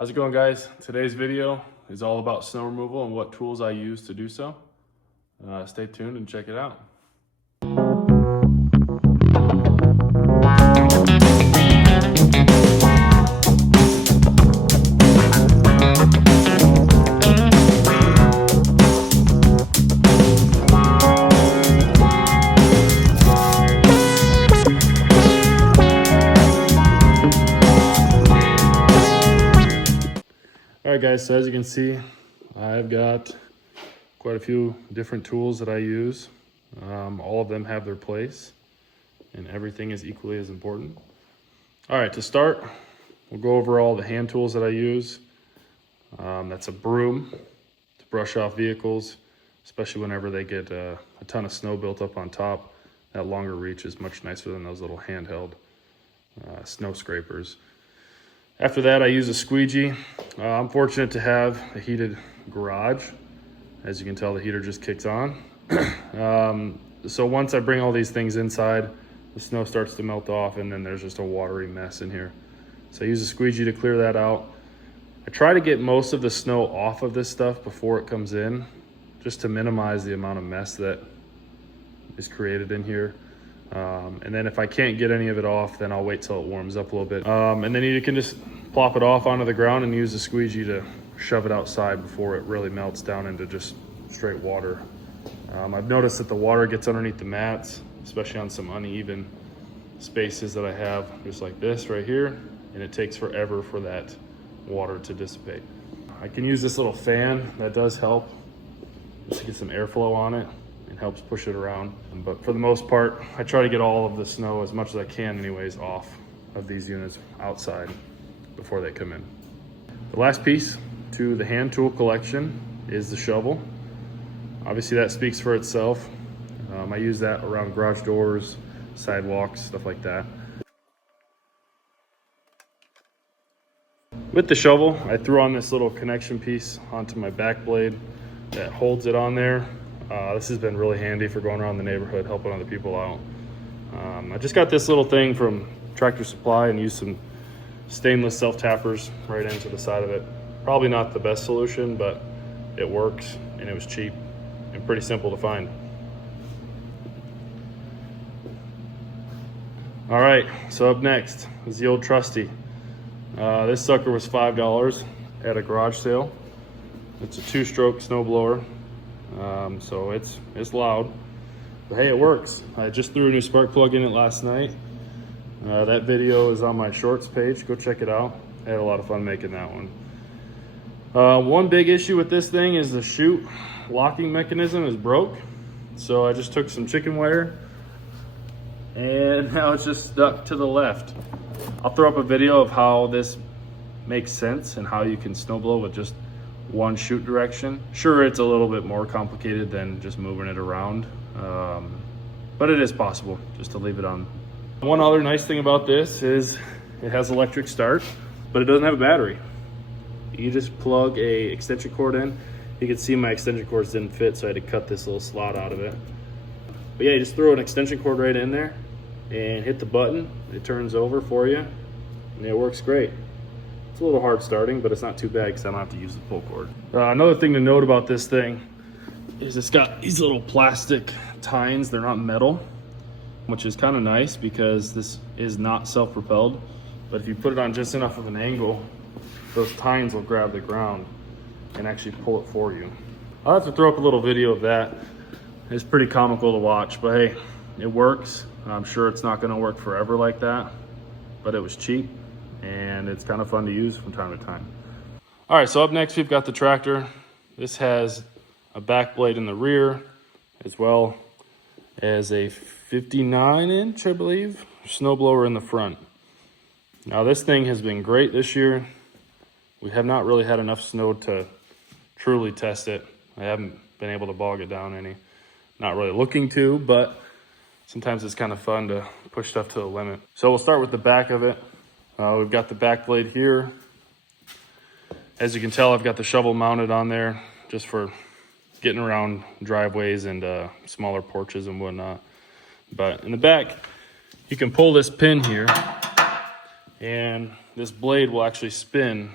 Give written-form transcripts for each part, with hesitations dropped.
How's it going, guys? Today's video is all about snow removal and what tools I use to do so. Stay tuned and check it out. All right, guys, so as you can see, I've got quite a few different tools that I use. All of them have their place and everything is equally as important. All right, to start, we'll go over all the hand tools that I use. That's a broom to brush off vehicles, especially whenever they get a ton of snow built up on top. That longer reach is much nicer than those little handheld snow scrapers. After that, I use a squeegee. I'm fortunate to have a heated garage. As you can tell, the heater just kicks on. So once I bring all these things inside, the snow starts to melt off and then there's just a watery mess in here. So I use a squeegee to clear that out. I try to get most of the snow off of this stuff before it comes in, just to minimize the amount of mess that is created in here. And then if I can't get any of it off, then I'll wait till it warms up a little bit. And then you can just plop it off onto the ground and use the squeegee to shove it outside before it really melts down into just straight water. I've noticed that the water gets underneath the mats, especially on some uneven spaces that I have, just like this right here, and it takes forever for that water to dissipate. I can use this little fan, that does help, just to get some airflow on it. It helps push it around. But for the most part, I try to get all of the snow, as much as I can anyways, off of these units outside before they come in. The last piece to the hand tool collection is the shovel. Obviously that speaks for itself. I use that around garage doors, sidewalks, stuff like that. With the shovel, I threw on this little connection piece onto my back blade that holds it on there. This has been really handy for going around the neighborhood, helping other people out. I just got this little thing from Tractor Supply and used some stainless self-tappers right into the side of it. Probably not the best solution, but it works and it was cheap and pretty simple to find. All right, so up next is the old trusty. This sucker was $5 at a garage sale. It's a 2-stroke snowblower. So it's loud, but hey, it works. I just threw a new spark plug in it last night. That video is on my shorts page. Go check it out. I had a lot of fun making that one. One big issue with this thing is the chute locking mechanism is broke. So I just took some chicken wire and now it's just stuck to the left. I'll throw up a video of how this makes sense and how you can snowblow with just one chute direction. Sure, it's a little bit more complicated than just moving it around, but it is possible just to leave it on. One other nice thing about this is it has electric start, but it doesn't have a battery. You just plug a extension cord in. You can see my extension cords didn't fit, so I had to cut this little slot out of it. But yeah, you just throw an extension cord right in there and hit the button. It turns over for you and it works great. It's a little hard starting, but it's not too bad because I don't have to use the pull cord. Another thing to note about this thing is it's got these little plastic tines. They're not metal, which is kind of nice because this is not self-propelled. But if you put it on just enough of an angle, those tines will grab the ground and actually pull it for you. I'll have to throw up a little video of that. It's pretty comical to watch, but hey, it works. I'm sure it's not going to work forever like that, but it was cheap and it's kind of fun to use from time to time. All right, so up next we've got the tractor. This has a back blade in the rear as well as a 59-inch, I believe, snowblower in the front. Now this thing has been great this year. We have not really had enough snow to truly test it. I haven't been able to bog it down any. Not really looking to, but sometimes it's kind of fun to push stuff to the limit. So we'll start with the back of it. We've got the back blade here. As you can tell, I've got the shovel mounted on there just for getting around driveways and smaller porches and whatnot. But in the back, you can pull this pin here and this blade will actually spin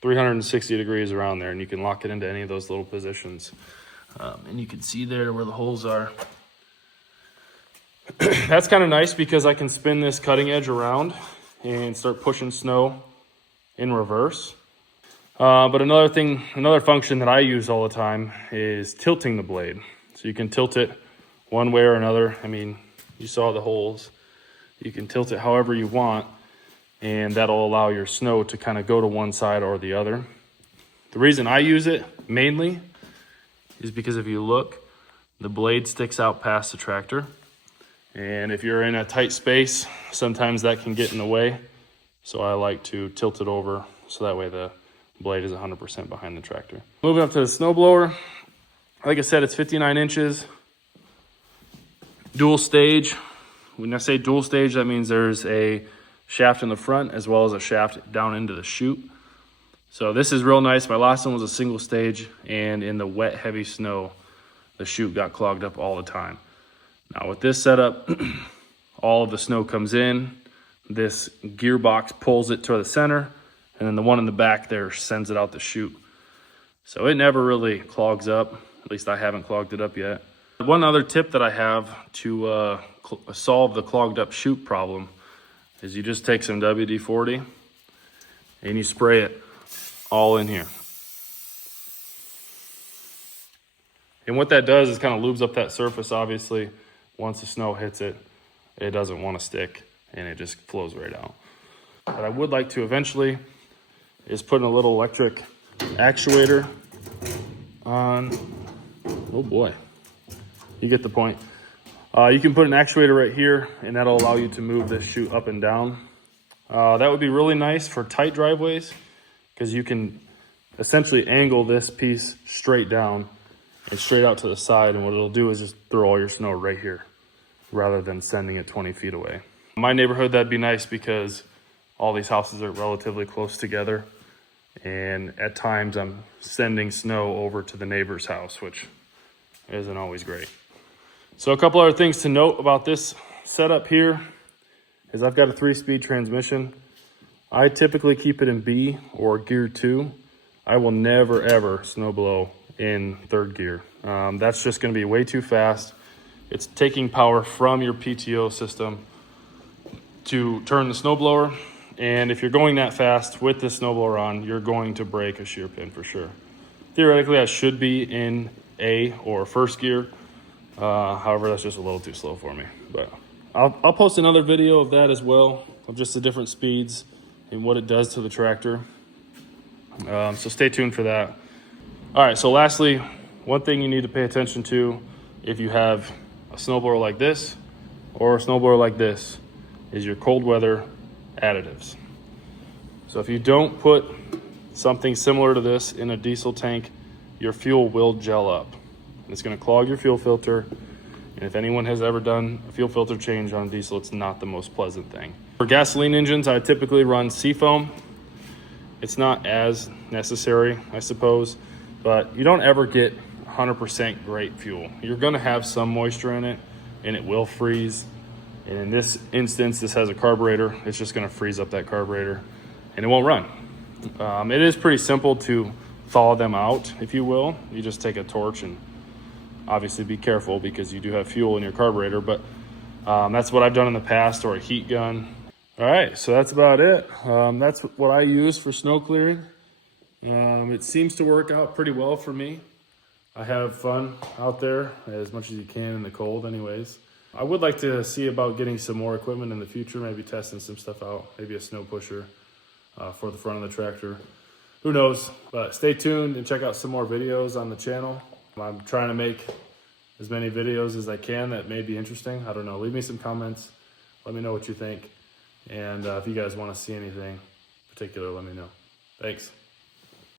360 degrees around there, and you can lock it into any of those little positions. And you can see there where the holes are. That's kind of nice because I can spin this cutting edge around and start pushing snow in reverse. But another function that I use all the time is tilting the blade. So you can tilt it one way or another. I mean, you saw the holes. You can tilt it however you want, and that'll allow your snow to kind of go to one side or the other. The reason I use it mainly is because if you look, the blade sticks out past the tractor. And if you're in a tight space, sometimes that can get in the way. So I like to tilt it over so that way the blade is 100% behind the tractor. Moving up to the snowblower. Like I said, it's 59 inches, dual stage. When I say dual stage, that means there's a shaft in the front as well as a shaft down into the chute. So this is real nice. My last one was a single stage, and in the wet, heavy snow, the chute got clogged up all the time. Now with this setup, all of the snow comes in, this gearbox pulls it to the center, and then the one in the back there sends it out the chute. So it never really clogs up. At least I haven't clogged it up yet. One other tip that I have to solve the clogged up chute problem is you just take some WD-40 and you spray it all in here. And what that does is kind of lubes up that surface. Obviously, once the snow hits it, it doesn't want to stick and it just flows right out. What I would like to eventually is put in a little electric actuator on, oh boy, you get the point. You can put an actuator right here and that'll allow you to move this chute up and down. That would be really nice for tight driveways because you can essentially angle this piece straight down and straight out to the side, and what it'll do is just throw all your snow right here rather than sending it 20 feet away. In my neighborhood, that'd be nice because all these houses are relatively close together, and at times I'm sending snow over to the neighbor's house, which isn't always great. So a couple other things to note about this setup here is I've got a 3-speed transmission. I typically keep it in B or gear 2. I will never ever snow blow in 3rd gear. That's just going to be way too fast. It's taking power from your PTO system to turn the snowblower, and if you're going that fast with the snowblower on, you're going to break a shear pin for sure. Theoretically, I should be in A or 1st gear. However, that's just a little too slow for me. But I'll post another video of that as well, of just the different speeds and what it does to the tractor. So stay tuned for that. All right, so lastly, one thing you need to pay attention to if you have a snowblower like this or a snowblower like this is your cold weather additives. So if you don't put something similar to this in a diesel tank, your fuel will gel up. And it's going to clog your fuel filter. And if anyone has ever done a fuel filter change on a diesel, it's not the most pleasant thing. For gasoline engines, I typically run Seafoam. It's not as necessary, I suppose, but you don't ever get 100% great fuel. You're going to have some moisture in it, and it will freeze. And in this instance, this has a carburetor. It's just going to freeze up that carburetor, and it won't run. It is pretty simple to thaw them out, if you will. You just take a torch and obviously be careful because you do have fuel in your carburetor, but that's what I've done in the past, or a heat gun. All right, so that's about it. That's what I use for snow clearing. It seems to work out pretty well for me. I have fun out there as much as you can in the cold anyways. I would like to see about getting some more equipment in the future, maybe testing some stuff out, maybe a snow pusher for the front of the tractor. Who knows? But stay tuned and check out some more videos on the channel. I'm trying to make as many videos as I can that may be interesting. I don't know. Leave me some comments. Let me know what you think. And if you guys want to see anything particular, let me know. Thanks.